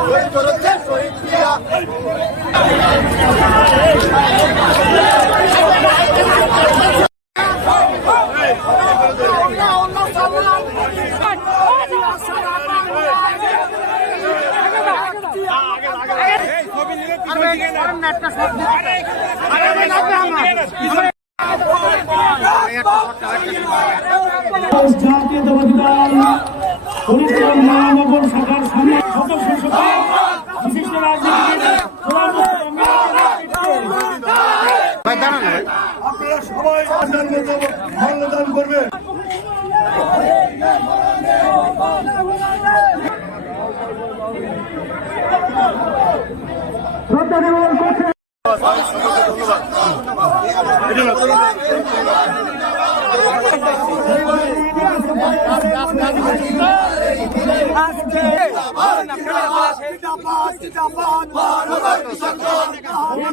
শহীদ করেছে শহীদ জিয়া জাতীয়তাবাদী দল মহানগর শাখার সামনে সদস্য আপনারা সবাই মাল্যদান করবেন। শ্রদ্ধা নিবেদন করছে ঠিক আছে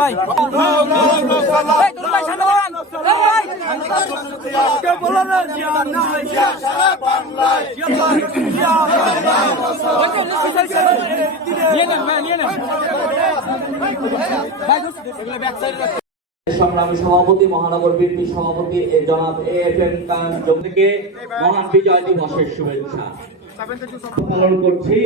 রাখো। সংগ্রামী সভাপতি, মহানগর বিএনপি সভাপতি জনাব এফ এম খান জমিকে মহান বিজয় দিবসের শুভেচ্ছা। পালন করছি।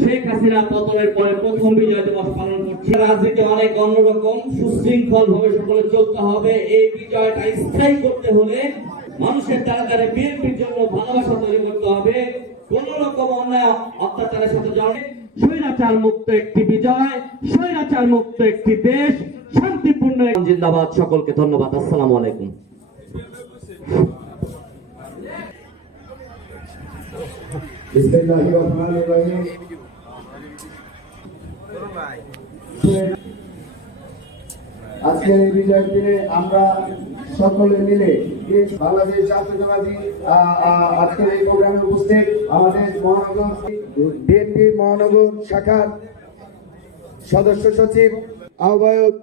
শেখ হাসিনা পতনের পরে প্রথম বিজয় দিবস পালন করছি। রাজনীতি অনেক অন্যরকম। সুশৃঙ্খল ভাবে সকলে চলতে হবে। এই বিজয়টা স্থায়ী করতে হলে মানুষের বিএনপির জন্য ভালোবাসা তৈরি করতে হবে। কোন রকম অন্যায় অত্যাচারের সাথে জড়ে স্বৈরাচার মুক্ত একটি বিজয়, স্বৈরাচার মুক্ত একটি দেশ, শান্তিপূর্ণ জিন্দাবাদ। সকলকে ধন্যবাদ। আসসালামু আলাইকুম। আজকের এই বিজয় দিনে আমরা সকলে মিলে বাংলাদেশ, জাতীয়তাবাদী আজকের এই প্রোগ্রামে উপস্থিত আমাদের মহানগর, বিএনপি মহানগর শাখার সদস্য সচিব আহ্বায়ক।